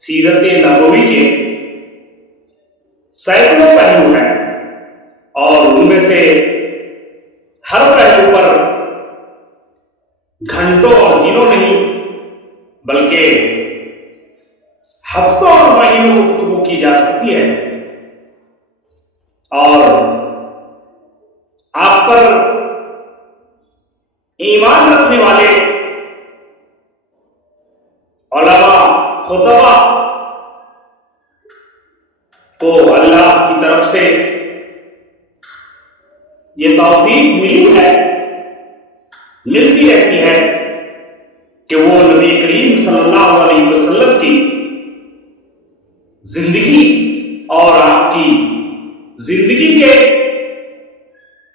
سیرت نبوی کے سینکڑوں پہلو ہیں اور ان میں سے ہر پہلو پر گھنٹوں اور دنوں نہیں بلکہ ہفتوں اور مہینوں گفتگو کی جا سکتی ہے، اور آپ پر ایمان رکھنے والے علماء خطبہ کو اللہ کی طرف سے یہ توفیق ملتی رہتی ہے کہ وہ نبی کریم صلی اللہ علیہ وسلم کی زندگی اور آپ کی زندگی کے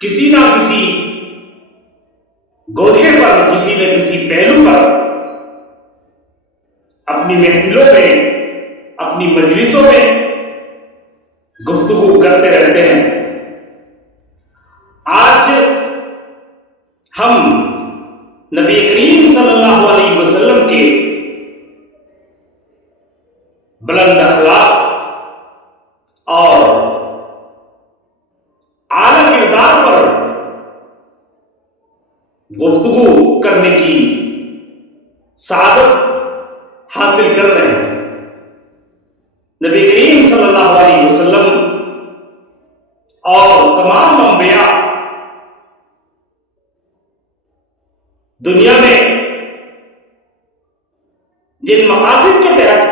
کسی نہ کسی گوشے پر، کسی نہ کسی پہلو پر اپنی محفلوں میں، اپنی مجلسوں میں گفتگو کرتے رہتے ہیں۔ آج ہم نبی کریم صلی اللہ علیہ وسلم کے بلند اخلاق اور اعلی کردار پر گفتگو کرنے کی سعادت حاصل کر رہے ہیں۔ نبی کریم صلی اللہ علیہ وسلم اور تمام انبیاء دنیا میں جن مقاصد کے تحت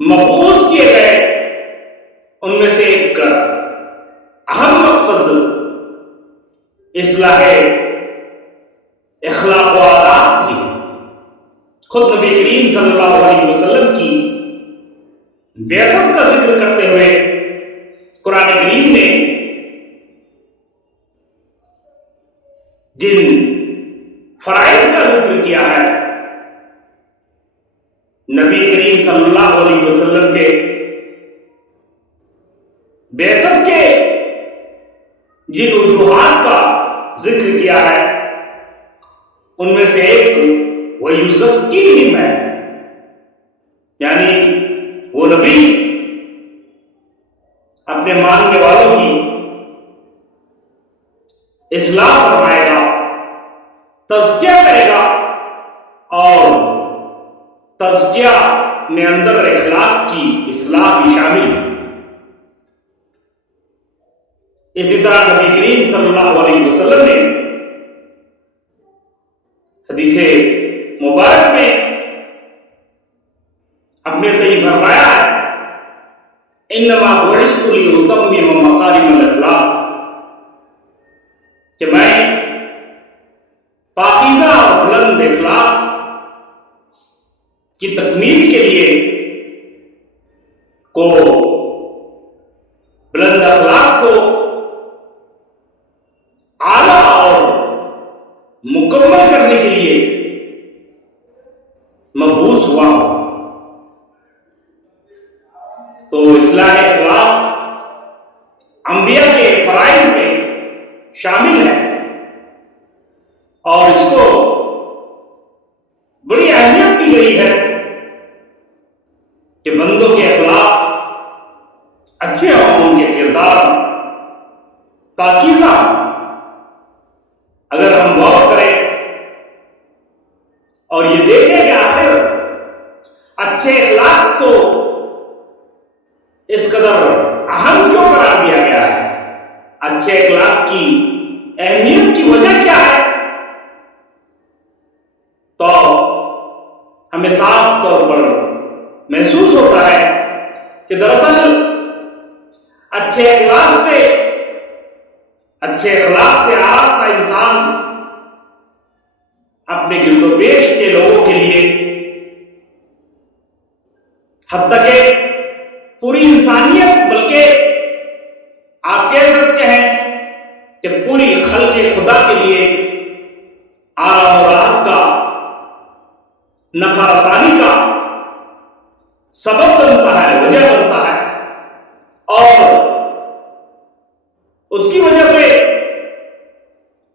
مبعوث کیے گئے ان میں سے ایک اہم مقصد اصلاح اخلاق و آداب تھی۔ خود نبی کریم صلی اللہ علیہ وسلم کی بعثت کا ذکر کرتے ہوئے قرآن کریم نے جن فرائض کا ذکر کیا ہے، نبی کریم صلی اللہ علیہ وسلم کے بعثت کے جن وجوہات کا ذکر کیا ہے ان میں سے ایک وَيُزَكِّيهِمْ ہے، یعنی وہ نبی اپنے ماننے والوں کی اصلاح فرمائے گا، تزکیہ کرے گا، اور تزکیہ میں اندر اخلاق کی اصلاح بھی شامل ہے۔ اسی طرح نبی کریم صلی اللہ علیہ وسلم نے حدیث مبارک میں اپنے تئیں فرمایا ہے انما بعثت لأتمم مکارم الاخلاق، کہ میں پاکیزہ اور بلند اخلاق کی تکمیل کے لیے بلند اخلاق کو اعلیٰ اور مکمل کرنے کے لیے مبعوث ہوا ہوں۔ تو اصلاح اخلاق انبیاء کے فرائض میں شامل ہے، اور اس کو بڑی اہمیت دی گئی ہے کہ بندوں کے اخلاق اچھے ہوں، ان کے کردار پاکیزہ۔ اگر ہم غور کریں اور یہ دیکھیں کہ آخر اچھے اخلاق کو اس قدر اہم کیوں قرار دیا گیا ہے، اچھے اخلاق کی اہمیت کی وجہ کیا ہے، تو ہمیں صاف طور پر محسوس ہوتا ہے کہ دراصل اچھے اخلاق سے آراستہ انسان اپنے گرد و پیش کے لوگوں کے لیے، حتیٰ کہ پوری انسانیت، بلکہ آپ کہہ سکتے ہیں کہ پوری خلق خدا کے لیے آرام و راحت کا، نفع رسانی کا سبب بنتا ہے، وجہ بنتا ہے، اور اس کی وجہ سے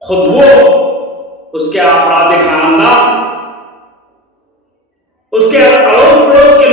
خود وہ، اس کے افراد خاندان، اس کے اڑوس پڑوس کے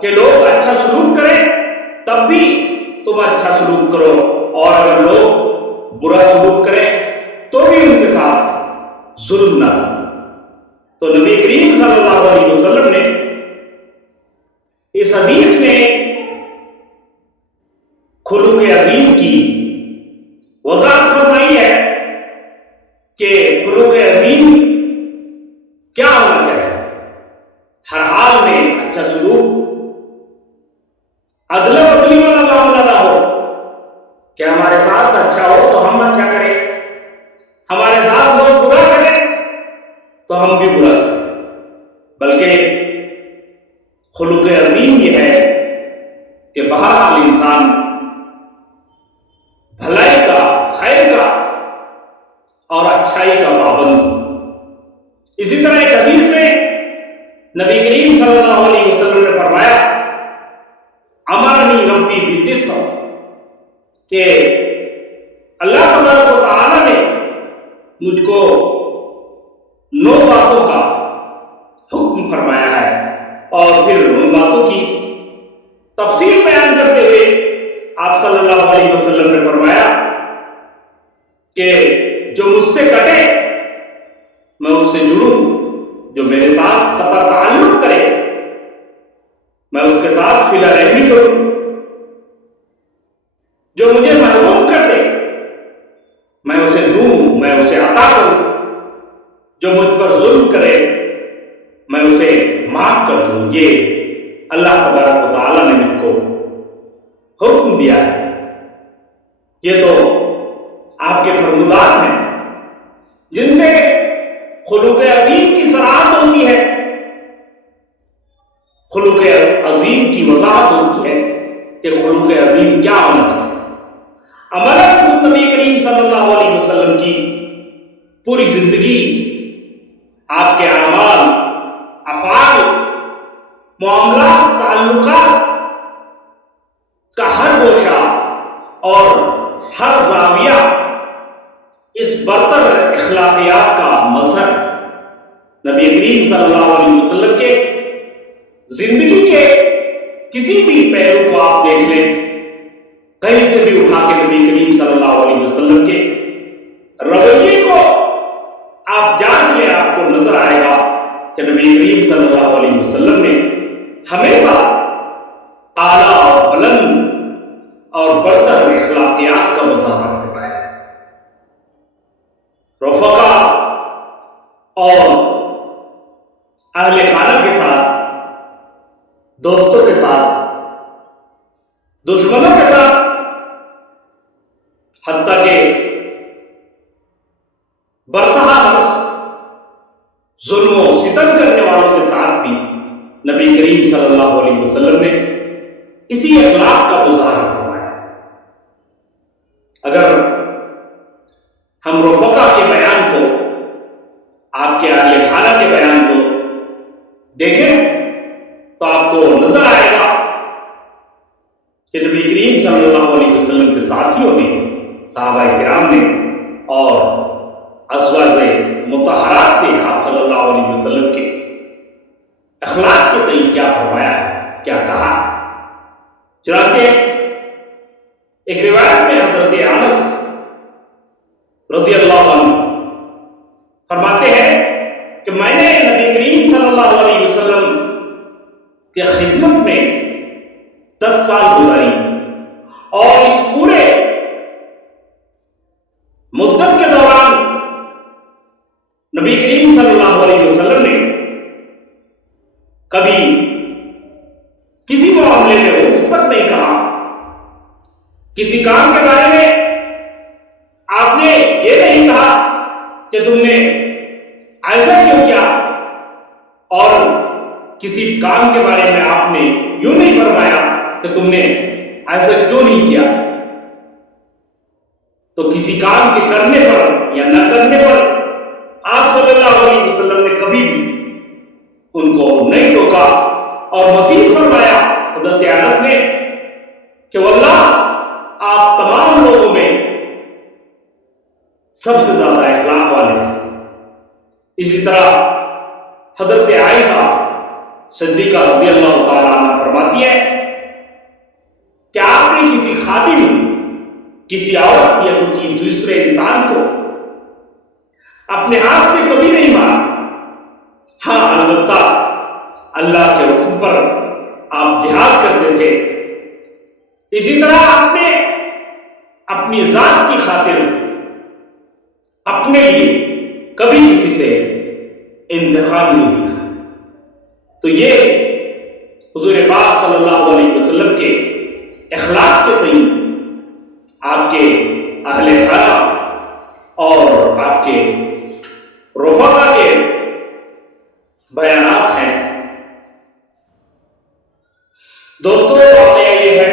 کہ لوگ اچھا سلوک کریں تب بھی تم اچھا سلوک کرو، اور اگر لوگ برا سلوک کریں تو بھی ان کے ساتھ ظلم نہ کرو۔ تو نبی کریم صلی اللہ علیہ وسلم نے اس حدیث میں خلق عظیم کی وضاحت فرمائی ہے کہ خلق عظیم کیا ہونا چاہیے۔ ہر حال میں اچھا سلوک، عدل و عدلی والا معاملہ نہ ہو کہ ہمارے ساتھ اچھا ہو تو ہم اچھا کریں، ہمارے ساتھ لوگ برا کریں تو ہم بھی برا کریں، بلکہ خلق عظیم یہ ہے کہ بہرحال انسان بھلائی کا، خیر کا اور اچھائی کا پابند ہو۔ اسی طرح ایک حدیث میں نبی کریم صلی اللہ علیہ وسلم نے فرمایا، امرنی ربی بتسع، کہ اللہ تبارک و تعالی نے مجھ کو 9 باتوں کا حکم فرمایا ہے، اور پھر ان باتوں کی تفصیل بیان کرتے ہوئے آپ صلی اللہ علیہ وسلم نے فرمایا کہ جو مجھ سے کٹے میں اس سے جڑوں، جو میرے ساتھ قطع تعلق کرے میں اس کے ساتھ صلہ رحمی کروں، جو مجھے محروم کر دے میں اسے دوں، میں اسے عطا کروں، جو مجھ پر ظلم کرے میں اسے معاف کر دوں۔ یہ اللہ تبارک و تعالیٰ نے مجھ کو حکم دیا ہے۔ یہ تو آپ کے فرمودات ہیں جن سے خلق عظیم کی صراحت ہوتی ہے، خلق عظیم کی وضاحت ہوتی ہے کہ خلق عظیم کیا ہونا چاہیے۔ عملاً خود نبی کریم صلی اللہ علیہ وسلم کی پوری زندگی، آپ کے اعمال، افعال، معاملات، تعلقات کا ہر گوشہ اور ہر زاویہ اس برتر اخلاقیات کا مظہر۔ نبی کریم صلی اللہ علیہ وسلم کے زندگی کے کسی بھی پہلو کو آپ دیکھ لیں، کہیں سے بھی اٹھا کے نبی کریم صلی اللہ علیہ وسلم کے رویے کو آپ جانچ لیں، آپ کو نظر آئے گا کہ نبی کریم صلی اللہ علیہ وسلم نے ہمیشہ اعلیٰ اور بلند اور برتر اخلاقیات کا مظاہرہ کروایا ہے۔ رفقا اور اہل خانہ کے ساتھ، دوستوں کے ساتھ، دشمنوں کے ساتھ، حتیٰ کہ برسہ برس ظلم و ستم کرنے والوں کے ساتھ بھی نبی کریم صلی اللہ علیہ وسلم نے اسی اخلاق کا مظاہرہ فرمایا۔ اگر ہم رفقا کے بیان کو، آپ کے اہل خانہ کے بیان کو دیکھیں تو آپ کو نظر آئے گا کہ نبی کریم صلی اللہ علیہ وسلم کے ساتھیوں نے، صحابہ کرام نے اور ازواج مطہرات نے آپ صلی اللہ علیہ وسلم کے اخلاق کے تئیں کیا فرمایا ہے، کیا کہا۔ چنانچہ ایک روایت میں حضرت انس رضی اللہ عنہ فرماتے ہیں کہ میں نے نبی کریم صلی اللہ علیہ وسلم کی خدمت میں 10 سال گزاری، اور اس پورے مدت کے دوران نبی کریم صلی اللہ علیہ وسلم نے کبھی کسی معاملے میں اف تک نہیں کہا، کسی کام کے بارے میں آپ نے یہ نہیں کہا کہ تم نے ایسا کیوں کیا، اور کسی کام کے بارے میں آپ نے یوں نہیں فرمایا کہ تم نے ایسا کیوں نہیں کیا۔ تو کسی کام کے کرنے پر یا نہ کرنے پر آپ صلی اللہ علیہ وسلم نے کبھی بھی ان کو نہیں ٹوکا، اور مزید فرمایا حضرت انس نے کہ واللہ آپ تمام لوگوں میں سب سے زیادہ اخلاق والے تھے۔ اسی طرح حضرت عائشہ صدیقہ رضی اللہ تعالیٰ عنہ فرماتی ہے کہ آپ نے کسی خادم، کسی عورت یا کسی دوسرے انسان کو اپنے ہاتھ سے کبھی نہیں مارا، ہاں البتہ اللہ کے حکم پر آپ جہاد کرتے تھے۔ اسی طرح آپ نے اپنی ذات کی خاطر اپنے لیے کبھی کسی سے انتقام نہیں لیا۔ تو یہ حضور پاک صلی اللہ علیہ وسلم کے اخلاق کے تئیں آپ کے اہل خانہ اور آپ کے رفقا کے بیانات ہیں۔ دوستو، واقعہ یہ ہے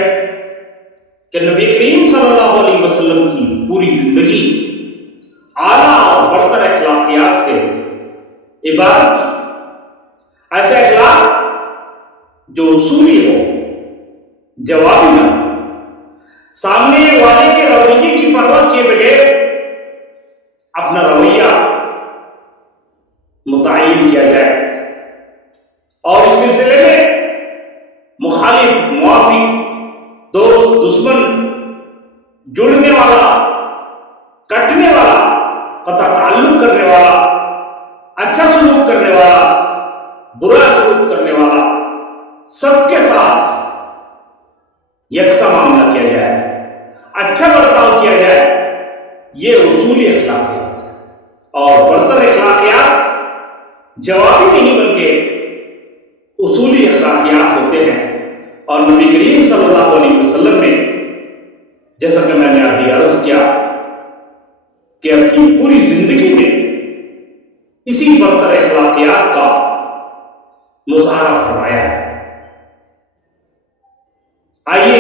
کہ نبی کریم صلی اللہ علیہ وسلم کی پوری زندگی اعلیٰ اور برتر اخلاقیات سے عبارت تھی۔ ایسا اخلاق جو اصولی ہو، جوابی نہ، سامنے والے کے رویے کی پرواہ کیے بغیر اپنا رویہ متعین کیا جائے، اور اس سلسلے میں مخالف، موافق، دوست، دشمن، جڑنے والا، کٹنے والا، قطع تعلق کرنے والا، اچھا سلوک کرنے والا، برا سلوک کرنے والا، سب کے ساتھ یکساں معاملہ کیا جائے، اچھا برتاؤ کیا جائے۔ یہ اصولی اخلاقیات ہے، اور برتر اخلاقیات جوابی نہیں بلکہ اصولی اخلاقیات ہوتے ہیں۔ اور نبی کریم صلی اللہ علیہ وسلم نے، جیسا کہ میں نے ابھی عرض کیا، کہ اپنی پوری زندگی میں اسی برتر اخلاقیات کا مظاہرہ فرمایا ہے۔ آئیے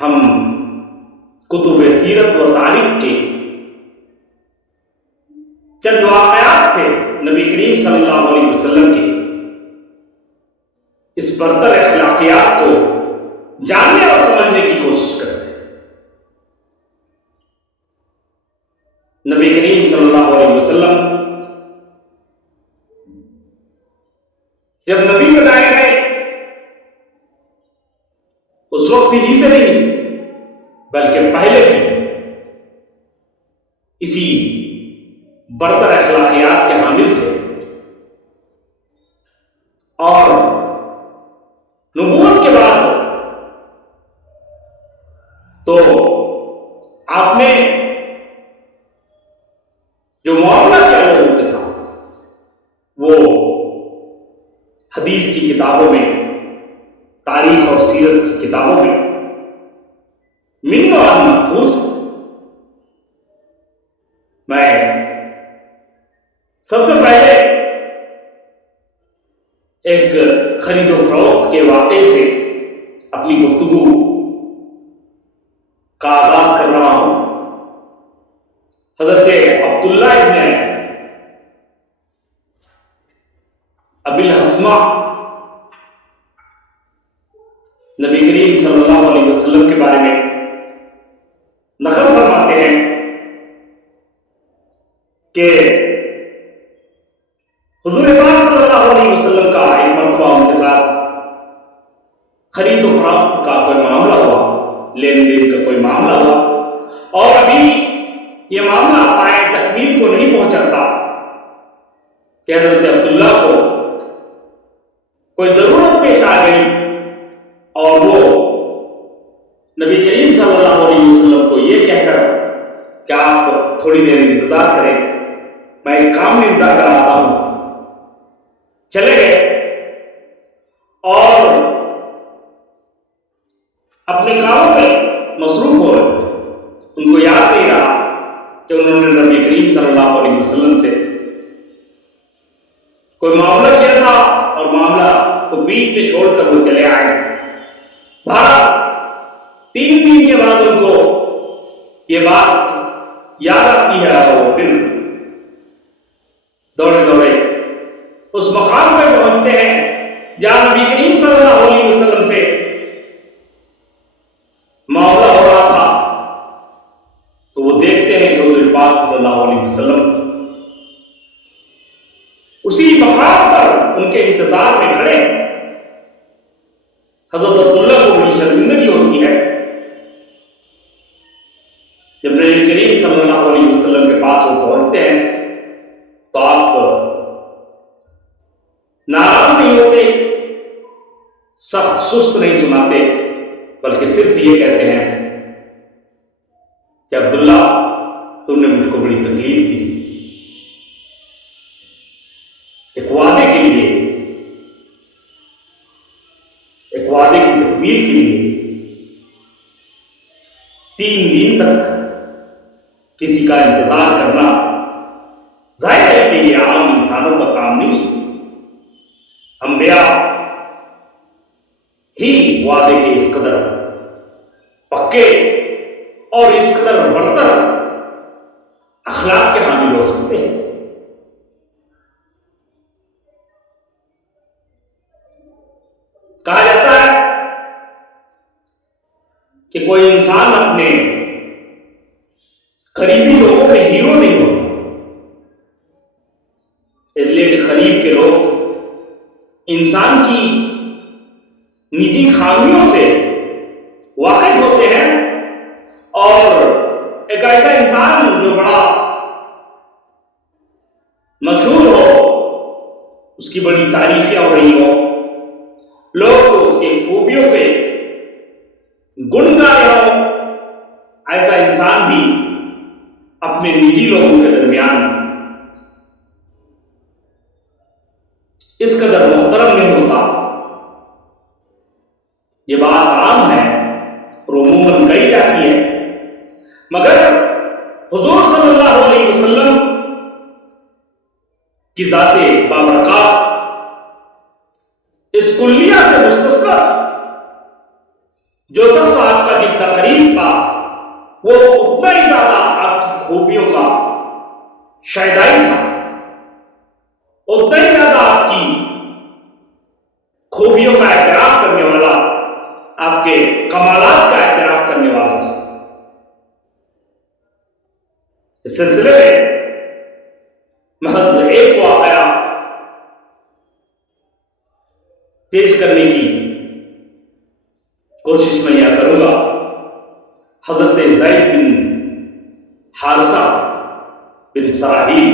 ہم کتب سیرت و تاریخ کے چند واقعات سے نبی کریم صلی اللہ علیہ وسلم کے اس برتر اخلاقیات کو جاننے اور سمجھنے کی کوشش کرتے ہیں۔ نبی کریم صلی اللہ علیہ وسلم جب نبی بنائے گئے اس وقت ہی سے نہیں بلکہ پہلے بھی اسی برتر اخلاقیات کے حامل تھے، اور نبوت کے بعد تو آپ نے جو معاملہ کیا لوگوں کے ساتھ، وہ حدیث کی کتابوں میں، تاریخ اور سیرت کی کتابوں میں من و عن محفوظ ہے۔ میں سب سے پہلے ایک خرید و فروخت کے واقعے سے اپنی گفتگو کا آغاز کر رہا ہوں۔ حضرت عبداللہ ابن ابی الحسمہ نبی کریم صلی اللہ علیہ وسلم کے بارے میں نقل فرماتے ہیں کہ حضور پاک صلی اللہ علیہ وسلم کا ایک مرتبہ ان کے ساتھ خرید و فروخت کا کوئی معاملہ ہوا، لین دین کا کوئی معاملہ ہوا، اور ابھی یہ معاملہ پائے تکمیل کو نہیں پہنچا تھا کہ حضرت عبداللہ کو کوئی ضرورت پیش آ گئی، اور وہ نبی کریم صلی اللہ علیہ وسلم کو یہ کہہ کر کہ آپ تھوڑی دیر انتظار کریں، میں ایک کام نمٹا کر آتا ہوں، چلے گئے، اور اپنے کاموں میں مصروف ہو رہے تھے۔ ان کو یاد نہیں رہا کہ انہوں نے نبی کریم صلی اللہ علیہ وسلم سے کوئی معاملہ کیا تھا، اور معاملہ کو بیچ میں چھوڑ کر وہ چلے آئے۔ 3 دن کے بعد ان کو یہ بات یاد آتی ہے، اور وہ پھر دوڑے دوڑے اس مقام پہ پہنچتے ہیں جہاں نبی کریم صلی اللہ علیہ وسلم سے معاملہ ہو رہا تھا۔ تو وہ دیکھتے ہیں کہ حضور پاک صلی اللہ علیہ وسلم اسی مقام پر صلی اللہ علیہ وسلم کے پاس وہ پہنچتے ہیں تو آپ ناراض نہیں ہوتے، سخت سست نہیں سناتے، بلکہ صرف یہ کہتے ہیں کہ عبداللہ تم نے مجھ کو بڑی تکلیف دی، ایک وعدے کے لیے، ایک وعدے کی تکمیل کے لیے 3 دن تک کسی کا انتظار کرنا ظاہر ہے کہ یہ عام انسانوں کا کام نہیں، انبیاء ہی وعدے کے اس قدر پکے اور اس قدر برتر اخلاق کے حامل ہو سکتے ہیں۔ کہا جاتا ہے کہ کوئی انسان اپنے قریبی لوگوں میں ہیرو نہیں ہوتا، اس لیے کہ قریب کے لوگ انسان کی نجی خامیوں سے واقف ہوتے ہیں، اور ایک ایسا انسان جو بڑا مشہور ہو، اس کی بڑی تعریفیں ہو رہی ہو، لوگ اس کے خوبیوں پہ گن گا رہے ہوں، ایسا انسان بھی اپنے نجی لوگوں کے درمیان اس قدر محترم نہیں ہوتا۔ یہ بات عام ہے اور عموماً کہی جاتی ہے، مگر حضور صلی اللہ علیہ وسلم کی ذات بابرکات اس کلیہ سے مستثنی تھی۔ جو شخص آپ کا جتنا قریب تھا وہ اتنا ہی زیادہ آپ کی خوبیوں کا شائدائی تھا، اتنا ہی زیادہ آپ کی خوبیوں کا اعتراف کرنے والا، آپ کے کمالات کا اعتراف کرنے والا تھا۔ اس سلسلے میں محض ایک واقعہ پیش کرنے کی کوشش میں یہ کروں گا۔ حضرت زید بن حارثہ بن سراحیل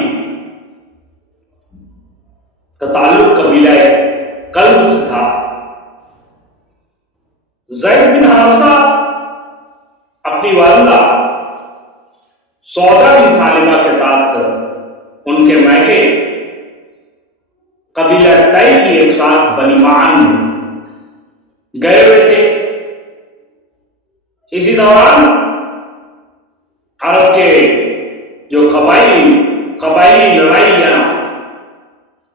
کا تعلق قبیلہ کلب سے تھا۔ زید بن حارثہ اپنی والدہ سودا بن سالمہ کے ساتھ ان کے میکے قبیلہ طے کی ایک ساتھ بنی معان میں گئے ہوئے تھے۔ اسی دوران عرب کے جو قبائلی لڑائیاں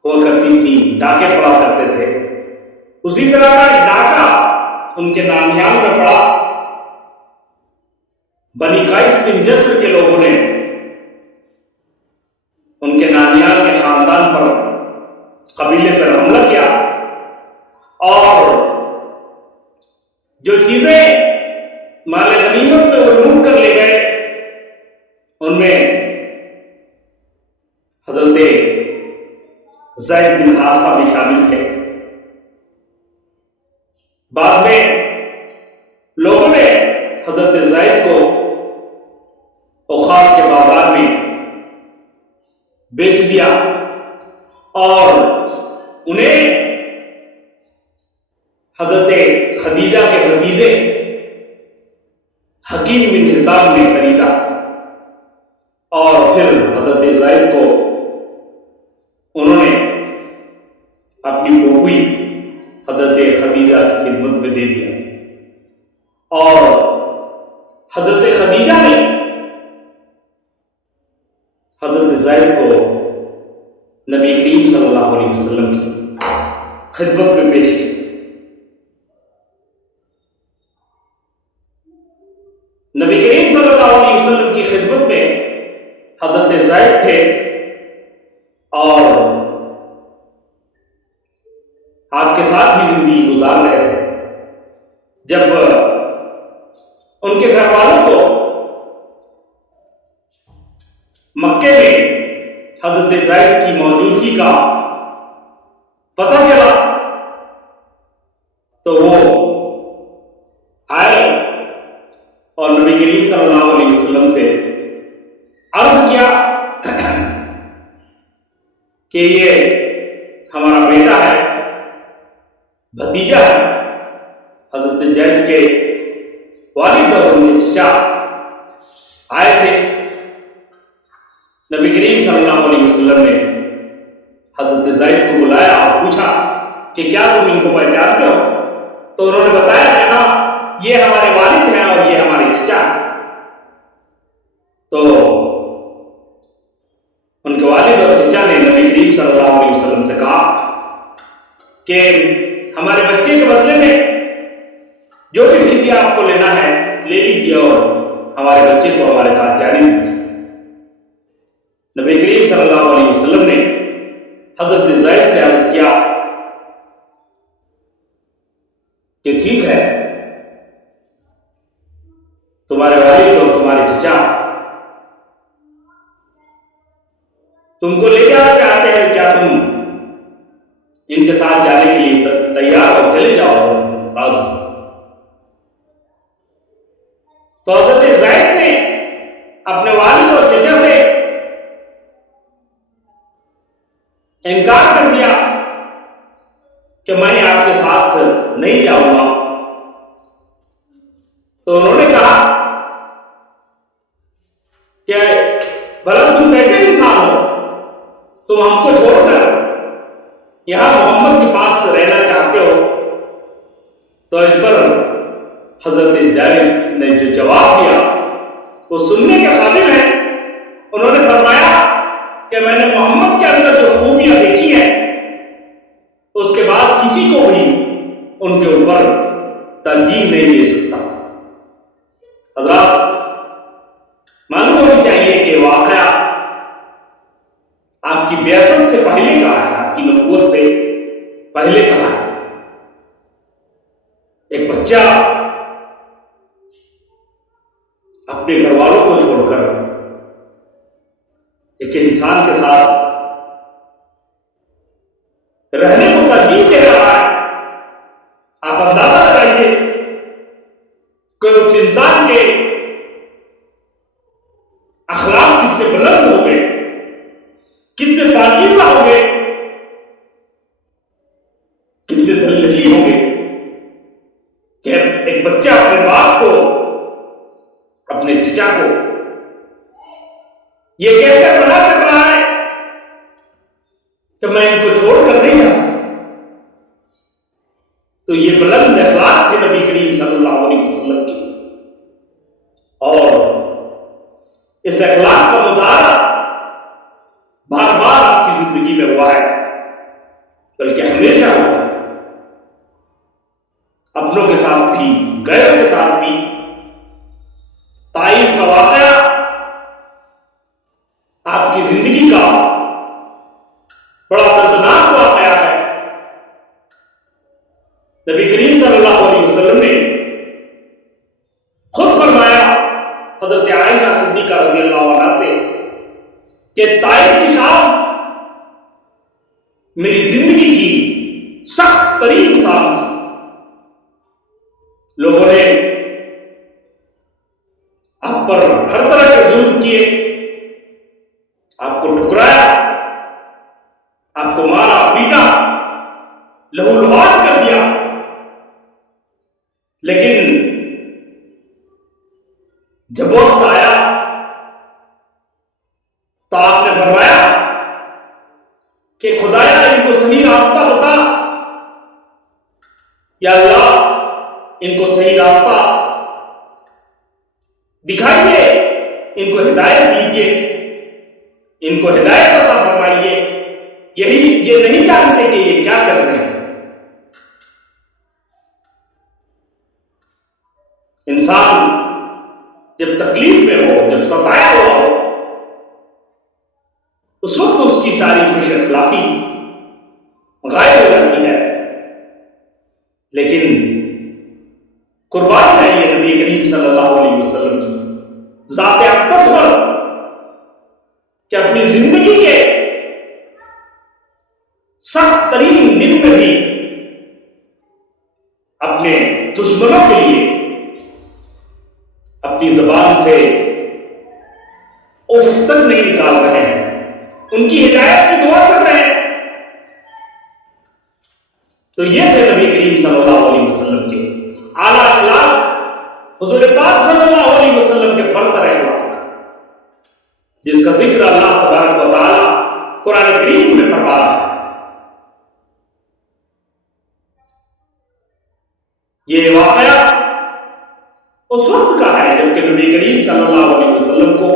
ہوا کرتی تھیں، ڈاکے پڑا کرتے تھے، اسی طرح کا ایک ڈاکہ ان کے نانیال میں پڑا۔ بنی قیس بن جسر کے لوگوں نے ان کے نانیال کے خاندان پر، قبیلے پر حملہ کیا، اور جو چیزیں مال غنیمت میں وہ لوٹ کر لے گئے، ان میں حضرت زید بن حارثہ بھی شامل تھے۔ بعد میں لوگوں نے حضرت زید کو اوخاص کے بازار میں بیچ دیا اور انہیں حضرت خدیجہ کے بھتیجے حکیم بن حزام نے خریدا، اور پھر حضرت زید کو انہوں نے اپنی پھوپھی حضرت خدیجہ کی خدمت میں دے دیا، اور حضرت خدیجہ نے حضرت زید کو نبی کریم صلی اللہ علیہ وسلم کی خدمت میں پیش کی۔ نبی کریم صلی اللہ علیہ وسلم کی خدمت میں حضرت زید تھے، اور آپ کے ساتھ ہی زندگی گزار رہے تھے۔ جب ان کے گھر والوں کو مکے میں حضرت زید کی موجودگی کا پتہ چلا تو وہ آئے اور نبی کریم صلی اللہ علیہ وسلم سے حضرت زید کے والد اور ان کے چچا آئے تھے. نبی کریم صلی اللہ علیہ وسلم نے حضرت زید کو بلایا اور پوچھا کہ کیا تم ان کو پہچانتے ہو؟ تو انہوں نے بتایا کہ ہاں یہ ہمارے والد ہیں اور یہ ہمارے چچا ہیں. تو ان کے والد اور چچا نے نبی کریم صلی اللہ علیہ وسلم سے کہا کہ ہمارے بچے کے بدلے میں جو بھی فدیہ آپ کو لینا ہے لے لیجیے اور ہمارے بچے کو ہمارے ساتھ جاری دیجیے. نبی کریم صلی اللہ علیہ وسلم نے حضرت زید سے عرض کیا کہ ٹھیک ہے، تمہارے والد اور تمہارے چچا تم کو لے جانا چاہتے ہیں، کیا تم ان کے ساتھ جانے کے لیے تیار ہو؟ چلے جاؤ راضی. تو حضرت زید نے اپنے والد اور چچا سے انکار کر دیا کہ میں آپ کے ساتھ نہیں جاؤں گا. تو انہوں نے کہا کہ بھلا تم کیسے انسان ہو، تم ہم کو چھوڑ کر یہاں محمد کے پاس رہنا چاہتے ہو؟ تو اس پر حضرت زید نے جو جواب دیا وہ سننے کے قابل ہے. انہوں نے فرمایا کہ میں نے محمد کے اندر جو خوبیاں دیکھی ہیں اس کے بعد کسی کو بھی ان کے اوپر ترجیح نہیں دے سکتا. حضرات معلوم ہونی چاہیے کہ واقعہ آپ کی بعثت سے پہلے کا ہے، آپ کی نبوت سے پہلے کا ہے. ایک بچہ اپنے گھر والوں کو چھوڑ کر ایک انسان کے ساتھ رہنے کو ترجیح دے رہا ہے. آپ اندازہ لگائیے کہ اس انسان کے اخلاق کتنے بلند ہو گئے، کتنے پاکیزہ ہو گئے، کتنے دلنشین ہو گئے کہ ایک بچہ اپنے باپ کو، اپنے چچا کو یہ کہہ کر منع کر رہا ہے کہ میں ان کو چھوڑ کر نہیں جا سکتا. تو یہ بلند اخلاق تھے نبی کریم صلی اللہ علیہ وسلم کی، اور اس اخلاق کا مظاہرہ بار بار آپ کی زندگی میں ہوا ہے، بلکہ ہمیشہ ہوا ہے، اپنوں کے ساتھ بھی غیروں کے ساتھ بھی. طائف کا واقعہ آپ کی زندگی کا بڑا دردناک واقعہ ہے. نبی کریم صلی اللہ علیہ وسلم نے خود فرمایا حضرت عائشہ صدیقہ رضی اللہ عنہا سے کہ طائف کی شام میری زندگی کی سخت ترین شام تھی. لوگوں نے آپ پر ہر طرح کے ظلم کیے، آپ کو ٹھکرایا، آپ کو مارا پیٹا، لہو لہان کر دیا. لیکن جب وقت آیا تو آپ نے فرمایا کہ خدایا ان کو صحیح راستہ بتا، یا اللہ ان کو صحیح راستہ دکھائیے، ان کو ہدایت دیجیے، ان کو ہدایت عطا فرمائیے. یہ نہیں جانتے کہ یہ کیا کر رہے ہیں. انسان جب تکلیف میں ہو، جب ستایا ہوا ہو، اس وقت اس کی ساری خوش اخلاقی غائب ہو جاتی ہے. لیکن قربان ہے یہ نبی کریم صلی اللہ علیہ وسلم کی ذات اقدس پر کہ اپنی زندگی کے سخت ترین دن میں بھی اپنے دشمنوں کے لیے اپنی زبان سے اف تک نہیں نکال رہے ہیں، ان کی ہدایت کی دعا کر رہے ہیں. تو یہ تھے نبی کریم صلی اللہ علیہ وسلم کے حضور پاک صلی اللہ علیہ وسلم کے برتر اخلاق جس کا ذکر اللہ تبارک و تعالی قرآن کریم میں فرما رہا ہے. یہ واقعہ اس وقت کا ہے جبکہ نبی کریم صلی اللہ علیہ وسلم کو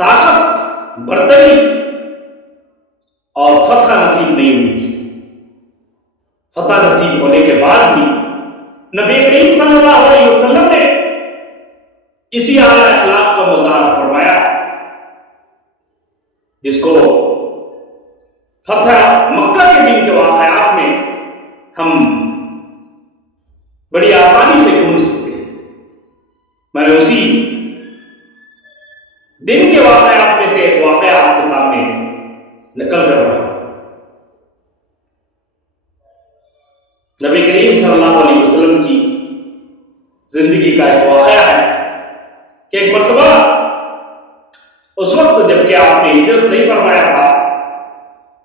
طاقت، برتری اور فتح نصیب نہیں ہوئی تھی. فتح نصیب ہونے کے بعد بھی نبی کریم صلی اللہ علیہ وسلم نے اسی اعلیٰ اخلاق کا مظاہرہ فرمایا جس کو فتح مکہ کے دن کے واقعات میں ہم بڑی آسانی سے ڈھونڈ سکتے ہیں. میں نے اسی دن کے واقعات میں سے ایک واقعہ آپ کے سامنے نقل کر رہا ہوں. نبی کریم صلی اللہ علیہ وسلم کی زندگی کا ایک واقعہ ہے کہ ایک مرتبہ اس وقت جب کہ آپ نے ہجرت نہیں فرمایا تھا،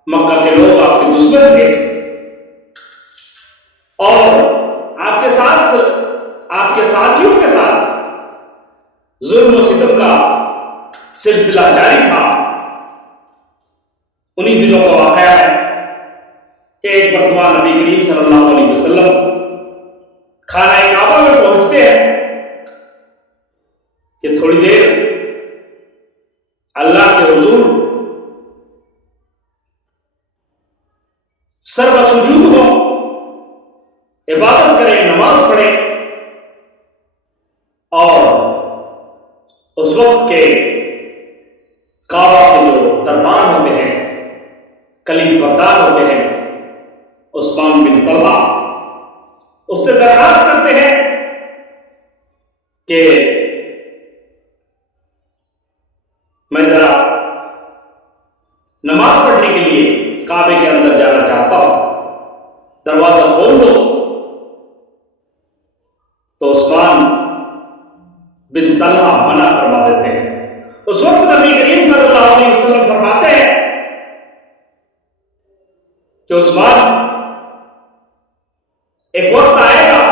مکہ کے لوگ آپ کے دشمن تھے اور آپ کے ساتھ، آپ کے ساتھیوں کے ساتھ ظلم و ستم کا سلسلہ جاری تھا. انہی دنوں کا واقعہ ہے کہ ایک مرتبہ نبی کریم صلی اللہ علیہ وسلم خانہ کعبہ میں پہنچتے ہیں کہ تھوڑی دیر اللہ کے حضور سرو سجود ہو، عبادت کریں، نماز پڑھیں. اور اس وقت کے کعبہ کے جو دربان ہوتے ہیں، کلید بردار ہوتے ہیں، عثمان بن طلحہ اس سے درخواست کرتے ہیں کہ میں ذرا نماز پڑھنے کے لیے کعبے کے اندر جانا چاہتا ہوں، دروازہ کھول دو. تو عثمان بن طلحہ منع فرما دیتے ہیں. اس وقت نبی کریم صلی اللہ علیہ وسلم فرماتے ہیں کہ عثمان، ایک وقت آئے گا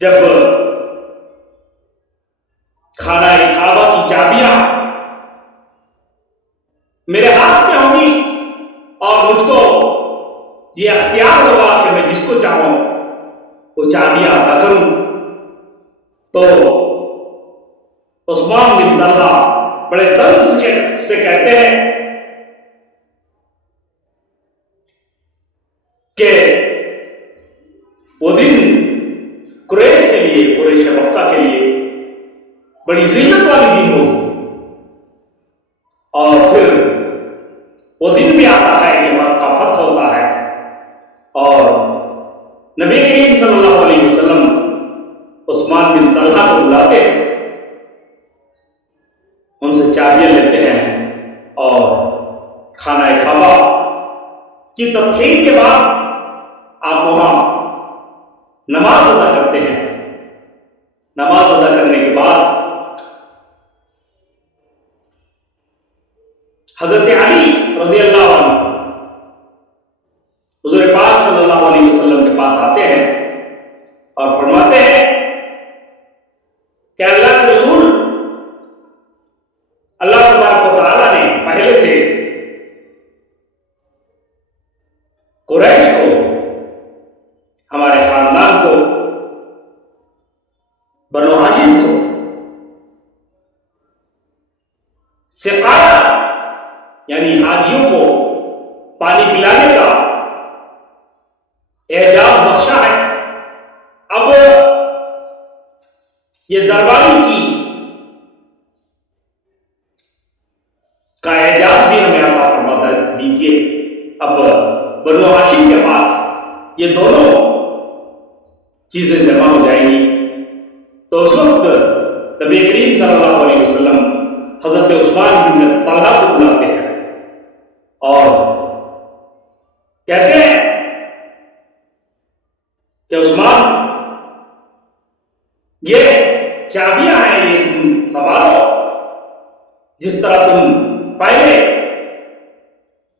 جب خانہ کعبہ کی چابیاں میرے ہاتھ میں ہوں گی اور مجھ کو یہ اختیار ہوگا کہ میں جس کو چاہوں وہ چابیاں عطا کروں. تو عثمان بن طلحہ بڑے طرز سے کہتے ہیں کہ وہ دن قریش کے لیے، قریش مکہ کے لیے بڑی ذلت والی دن ہوگی. اور پھر وہ دن بھی آتا ہے کہ مکہ فتح ہوتا ہے اور نبی کریم صلی اللہ علیہ وسلم عثمان بن طلحہ کو بلاتے ہیں، ان سے چابیاں لیتے ہیں اور خانہ کعبہ کی تطہیر کے بعد آپ وہاں نماز ادا کرتے ہیں. نماز ادا کرنے کے بعد حضرت علی رضی اللہ عنہ حضور پاک صلی اللہ علیہ وسلم کے پاس آتے ہیں اور فرماتے ہیں کہ اللہ کے رسول، اللہ تبارک و تعالیٰ نے پہلے سے قریش کو، ہمارے خاندان کو، بنو ہاشم کو سقایا یعنی حاجیوں کو پانی پلانے کا اعجاز بخشا ہے. اب یہ درباری کی کا اعجاز بھی ہمیں عطا فرما دیجیے. اب بنو ہاشم کے پاس یہ دونوں چیزیں جمع ہو جائیں گی. تو اس وقت نبی کریم صلی اللہ علیہ وسلم حضرت عثمان بن طلحہ کو بلاتے ہیں اور کہتے ہیں کہ عثمان، یہ چابیاں ہیں، یہ تم سنبھالو. جس طرح تم پہلے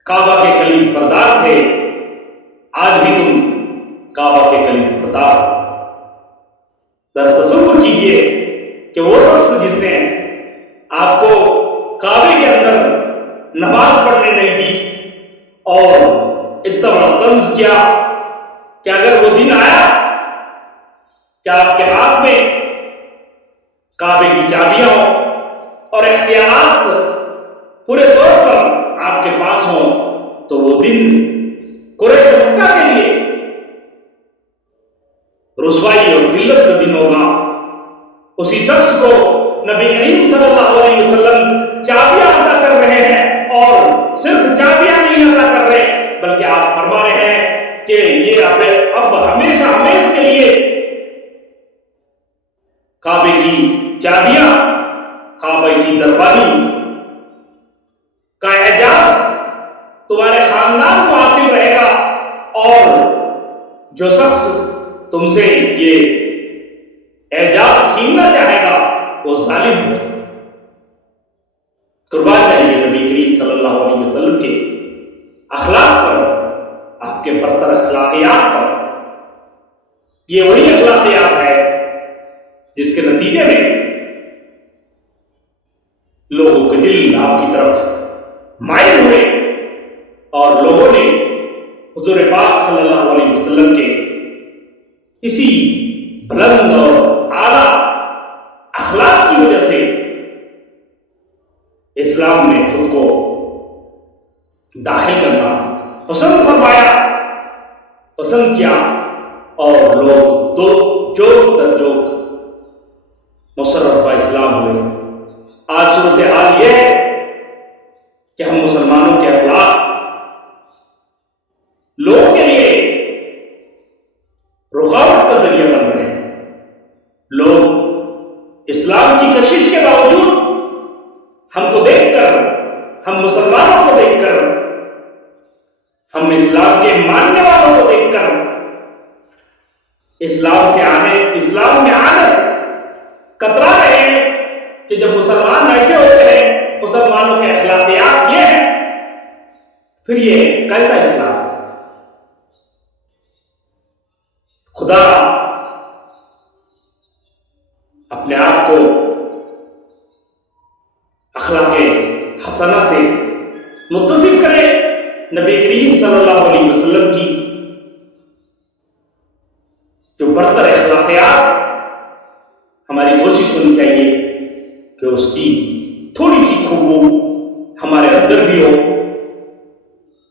کعبہ کے کلید بردار تھے، آج بھی تم کعبہ کے کلید بردار۔ ذرا تصور کیجئے کہ وہ شخص جس نے آپ کو کعبے کے اندر نماز پڑھنے نہیں دی اور اتنا بڑا طنز کیا کہ اگر وہ دن آیا کہ آپ کے ہاتھ میں کعبے کی چابیاں ہوں اور اختیارات پورے طور پر آپ کے پاس ہوں تو وہ دن قریش مکہ کے لیے رسوائی اور ذلت کا دن ہوگا۔ اسی شخص کو نبی کریم صلی اللہ علیہ وسلم چابیاں عطا کر رہے ہیں، اور صرف چابیاں نہیں عطا کر رہے بلکہ آپ فرما رہے ہیں کہ یہ اب ہمیشہ ہمیشہ کے لیے کعبے کی چابیاں، کعبے کی دربانی کا اعزاز تمہارے خاندان کو حاصل رہے گا، اور جو شخص تم سے یہ اعزاز چھیننا چاہے گا وہ ظالم ہے۔ قربان جائیے نبی کریم صلی اللہ علیہ وسلم کے اخلاق پر، آپ کے برتر اخلاقیات پر۔ یہ وہی اخلاقیات ہے جس کے نتیجے میں لوگوں کے دل آپ کی طرف مائل ہوئے اور لوگوں نے حضور پاک صلی اللہ علیہ وسلم کے اسی بلند اور اعلیٰ اخلاق کی وجہ سے اسلام میں خود کو داخل کرنا پسند فرمایا، پسند کیا، اور لوگ جوک در جوک مسرت با اسلام ہوئے۔ آج صورتحال یہ ہے کہ ہم مسلمانوں کے اخلاق لوگوں کے لیے رکاوٹ کا ذریعہ بن رہے ہیں۔ لوگ اسلام کی کشش کے باوجود ہم کو دیکھ کر، ہم مسلمانوں کو دیکھ کر، ہم اسلام کے ماننے والوں کو دیکھ کر اسلام میں آنے سے کترا رہے ہیں کہ جب مسلمان ایسے ہوتے ہیں، مسلمانوں کے اخلاقیات یہ ہیں، پھر یہ کیسا اسلام؟ خدا اپنے آپ کو اخلاق حسنہ سے متصف کرے، نبی کریم صلی اللہ علیہ وسلم کی جو برتر اخلاقیات، ہماری کوشش ہونی چاہیے کہ اس کی تھوڑی سی خوبو ہمارے اندر بھی ہو۔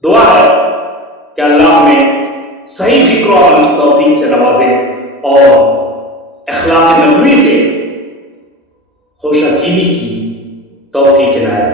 دعا ہے کہ اللہ ہمیں صحیح فکر و عمل کی توفیق سے نوازے اور اخلاق نبوی سے خوشا چینی کی توفیق عنایت